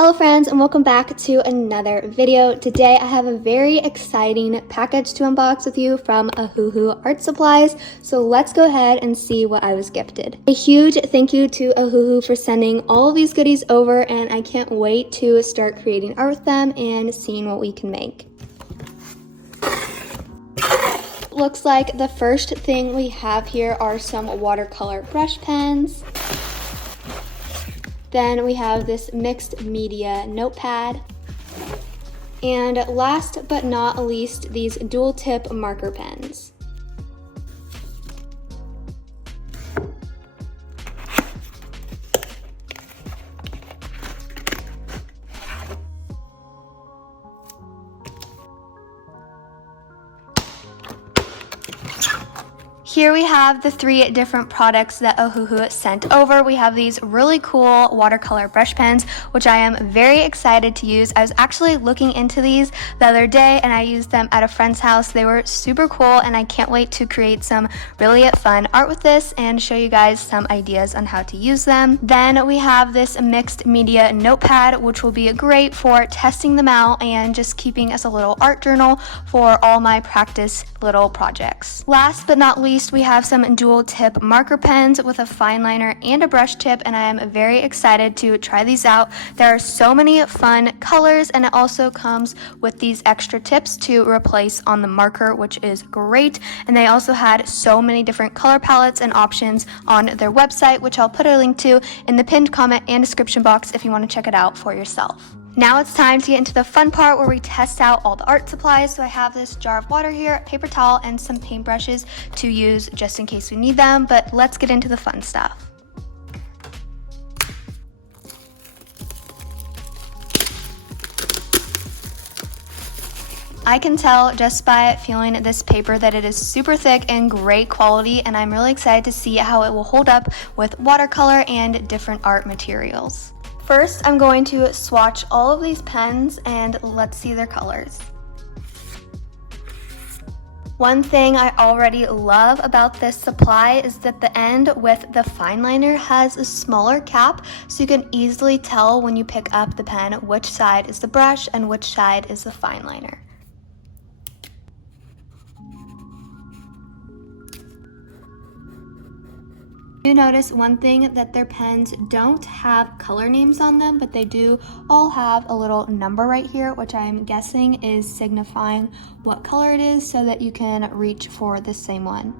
Hello friends, and welcome back to another video. Today I have a very exciting package to unbox with you from Ohuhu Art Supplies. So let's go ahead and see what I was gifted. A huge thank you to Ohuhu for sending all of these goodies over, and I can't wait to start creating art with them and seeing what we can make. Looks like the first thing we have here are some watercolor brush pens. Then we have this mixed media notepad. And last but not least, these dual tip marker pens. Here we have the 3 different products that Ohuhu sent over. We have these really cool watercolor brush pens, which I am very excited to use. I was actually looking into these the other day and I used them at a friend's house. They were super cool and I can't wait to create some really fun art with this and show you guys some ideas on how to use them. Then we have this mixed media notepad, which will be great for testing them out and just keeping as a little art journal for all my practice little projects. Last but not least, we have some dual tip marker pens with a fine liner and a brush tip, and I am very excited to try these out. There are so many fun colors, and it also comes with these extra tips to replace on the marker, which is great. And they also had so many different color palettes and options on their website, which I'll put a link to in the pinned comment and description box if you want to check it out for yourself. Now it's time to get into the fun part where we test out all the art supplies. So I have this jar of water here, paper towel, and some paintbrushes to use just in case we need them, but let's get into the fun stuff. I can tell just by feeling this paper that it is super thick and great quality, and I'm really excited to see how it will hold up with watercolor and different art materials. First, I'm going to swatch all of these pens and let's see their colors. One thing I already love about this supply is that the end with the fine liner has a smaller cap, so you can easily tell when you pick up the pen which side is the brush and which side is the fine liner. You notice one thing, that their pens don't have color names on them, but they do all have a little number right here, which I'm guessing is signifying what color it is so that you can reach for the same one.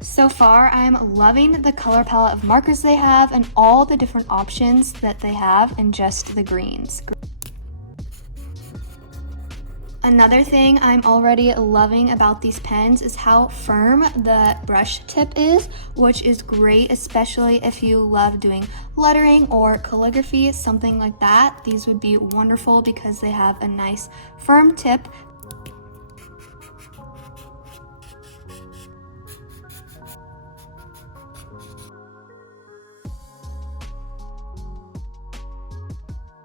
So far, I'm loving the color palette of markers they have and all the different options that they have in just the greens. Another thing I'm already loving about these pens is how firm the brush tip is, which is great, especially if you love doing lettering or calligraphy, something like that. These would be wonderful because they have a nice firm tip.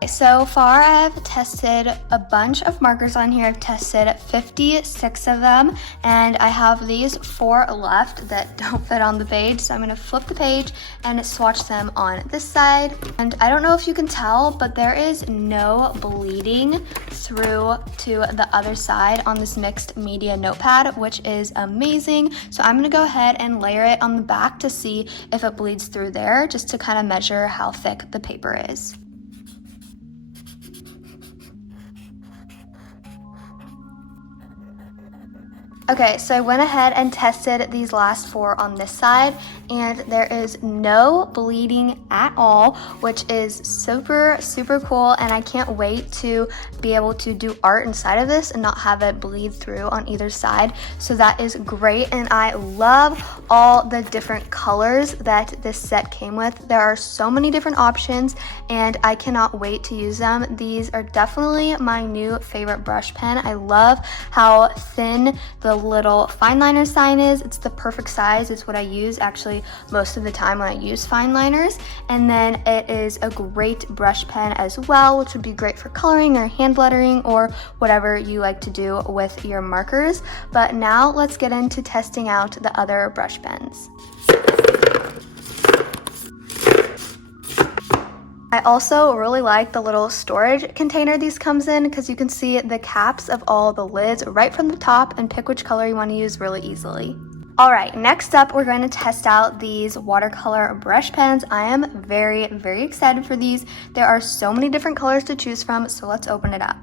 So far, I've tested a bunch of markers on here. I've tested 56 of them, and I have these 4 left that don't fit on the page. So I'm going to flip the page and swatch them on this side. And I don't know if you can tell, but there is no bleeding through to the other side on this mixed media notepad, which is amazing. So I'm going to go ahead and layer it on the back to see if it bleeds through there, just to kind of measure how thick the paper is. Okay, so I went ahead and tested these last 4 on this side, and there is no bleeding at all, which is super, super cool, and I can't wait to be able to do art inside of this and not have it bleed through on either side. So that is great, and I love all the different colors that this set came with. There are so many different options, and I cannot wait to use them. These are definitely my new favorite brush pen. I love how thin the little fine liner sign is. It's the perfect size. It's what I use actually most of the time when I use fine liners. And then it is a great brush pen as well, which would be great for coloring or hand lettering or whatever you like to do with your markers. But now let's get into testing out the other brush pens. I also really like the little storage container these comes in because you can see the caps of all the lids right from the top and pick which color you want to use really easily. Alright, next up we're going to test out these watercolor brush pens. I am very excited for these. There are so many different colors to choose from, so let's open it up.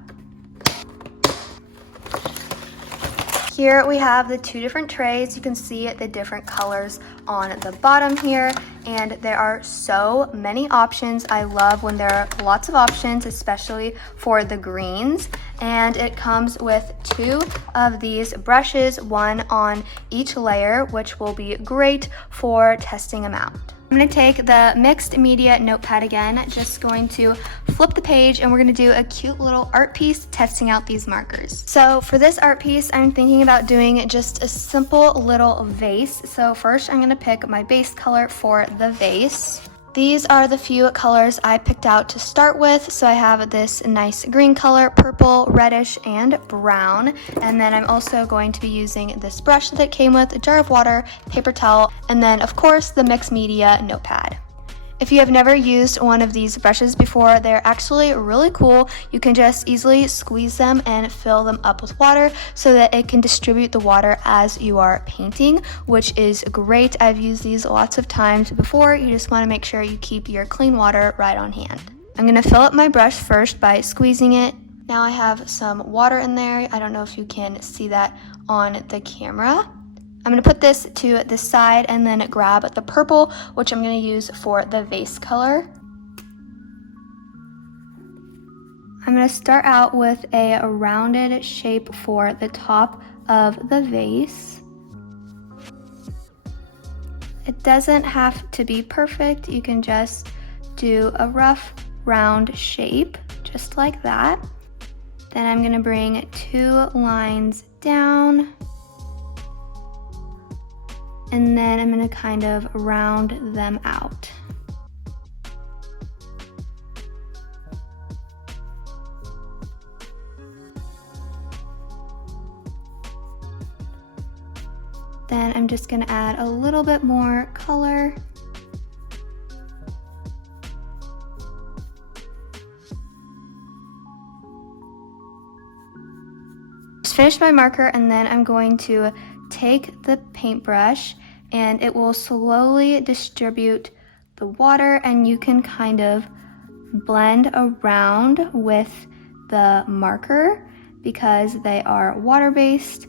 Here we have the two different trays. You can see the different colors on the bottom here, and there are so many options. I love when there are lots of options, especially for the greens. And it comes with two of these brushes, one on each layer, which will be great for testing them out. I'm going to take the mixed media notepad again, just going to flip the page, and we're going to do a cute little art piece testing out these markers. So for this art piece, I'm thinking about doing just a simple little vase. So first I'm going to pick my base color for the vase. These are the few colors I picked out to start with. So I have this nice green color, purple, reddish, and brown. And then I'm also going to be using this brush that came with, a jar of water, paper towel, and then of course the mixed media notepad. If you have never used one of these brushes before, they're actually really cool. You can just easily squeeze them and fill them up with water so that it can distribute the water as you are painting, which is great. I've used these lots of times before. You just want to make sure you keep your clean water right on hand. I'm going to fill up my brush first by squeezing it. Now I have some water in there. I don't know if you can see that on the camera. I'm going to put this to the side and then grab the purple, which I'm going to use for the vase color. I'm going to start out with a rounded shape for the top of the vase. It doesn't have to be perfect. You can just do a rough round shape, just like that. Then I'm going to bring two lines down. And then I'm going to kind of round them out. Then I'm just going to add a little bit more color. Just finish my marker, and then I'm going to take the paintbrush and it will slowly distribute the water, and you can kind of blend around with the marker because they are water-based,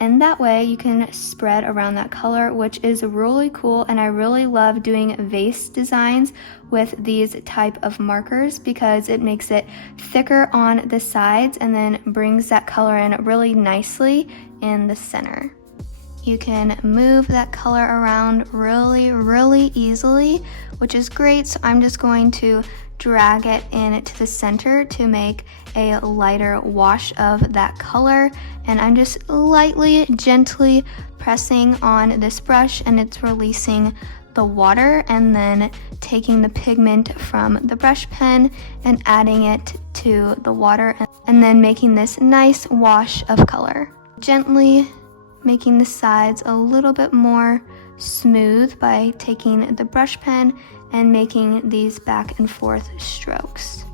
and that way you can spread around that color, which is really cool. And I really love doing vase designs with these type of markers because it makes it thicker on the sides and then brings that color in really nicely in the center. You can move that color around really easily, which is great. So I'm just going to drag it in to the center to make a lighter wash of that color. And I'm just lightly, gently pressing on this brush, and it's releasing the water, and then taking the pigment from the brush pen and adding it to the water, and then making this nice wash of color. Gently making the sides a little bit more smooth by taking the brush pen and making these back and forth strokes.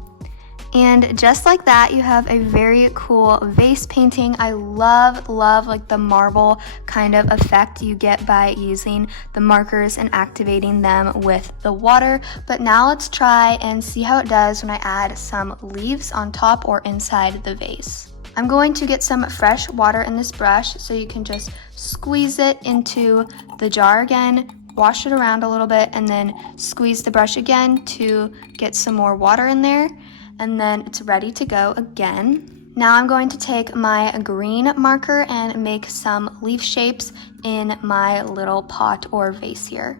And just like that, you have a very cool vase painting. I love like the marble kind of effect you get by using the markers and activating them with the water. But now let's try and see how it does when I add some leaves on top or inside the vase. I'm going to get some fresh water in this brush, so you can just squeeze it into the jar again, wash it around a little bit, and then squeeze the brush again to get some more water in there, and then it's ready to go again. Now I'm going to take my green marker and make some leaf shapes in my little pot or vase here.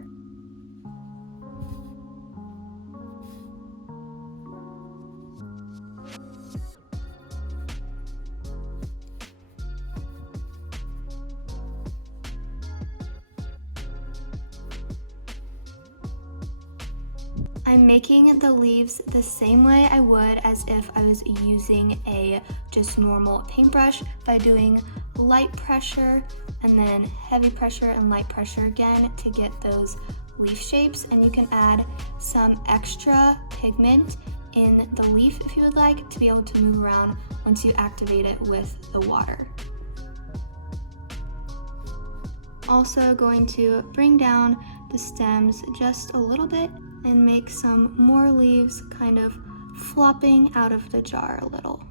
I'm making the leaves the same way I would as if I was using a just normal paintbrush by doing light pressure and then heavy pressure and light pressure again to get those leaf shapes. And you can add some extra pigment in the leaf if you would like to be able to move around once you activate it with the water. Also going to bring down the stems just a little bit and make some more leaves kind of flopping out of the jar a little.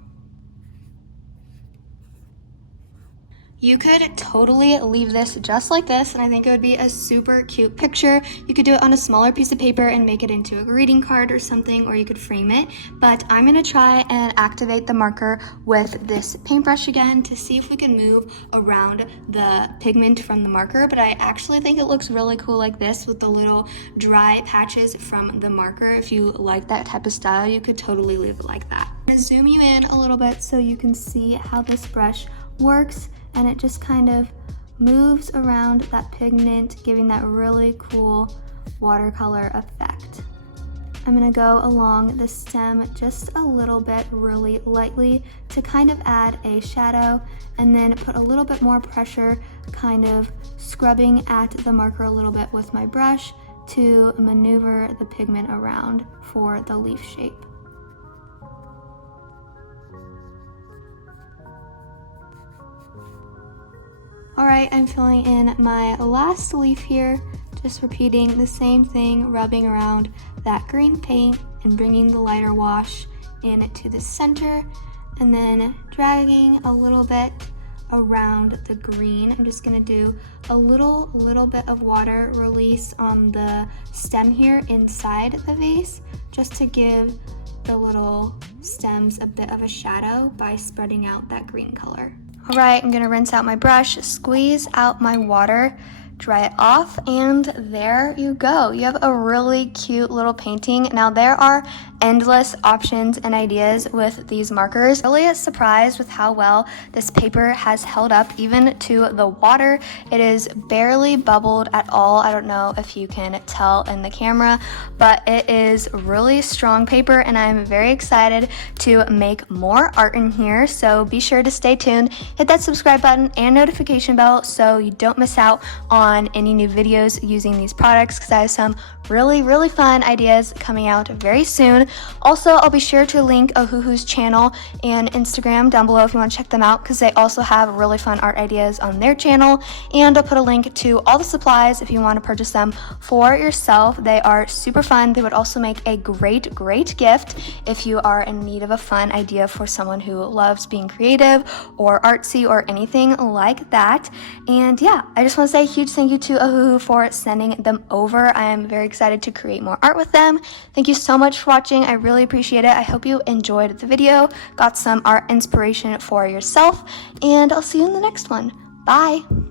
You could totally leave this just like this, and I think it would be a super cute picture. You could do it on a smaller piece of paper and make it into a greeting card or something, or you could frame it. But I'm gonna try and activate the marker with this paintbrush again to see if we can move around the pigment from the marker. But I actually think it looks really cool like this with the little dry patches from the marker. If you like that type of style, you could totally leave it like that. I'm gonna zoom you in a little bit so you can see how this brush works. And it just kind of moves around that pigment, giving that really cool watercolor effect. I'm gonna go along the stem just a little bit really lightly to kind of add a shadow, and then put a little bit more pressure, kind of scrubbing at the marker a little bit with my brush to maneuver the pigment around for the leaf shape. All right, I'm filling in my last leaf here, just repeating the same thing, rubbing around that green paint and bringing the lighter wash in to the center, and then dragging a little bit around the green. I'm just gonna do a little bit of water release on the stem here inside the vase, just to give the little stems a bit of a shadow by spreading out that green color. All right, I'm gonna rinse out my brush, squeeze out my water, dry it off, and there you go. You have a really cute little painting. Now there are endless options and ideas with these markers. Really surprised with how well this paper has held up even to the water. It is barely bubbled at all. I don't know if you can tell in the camera, but it is really strong paper, and I'm very excited to make more art in here. So be sure to stay tuned, hit that subscribe button and notification bell so you don't miss out on any new videos using these products, because I have some really fun ideas coming out very soon. Also, I'll be sure to link Ohuhu's channel and Instagram down below if you want to check them out, because they also have really fun art ideas on their channel. And I'll put a link to all the supplies if you want to purchase them for yourself. They are super fun. They would also make a great gift if you are in need of a fun idea for someone who loves being creative or artsy or anything like that. And yeah, I just want to say a huge thank you to Ohuhu for sending them over. I am very excited to create more art with them. Thank you so much for watching. I really appreciate it. I hope you enjoyed the video, got some art inspiration for yourself, and I'll see you in the next one. Bye!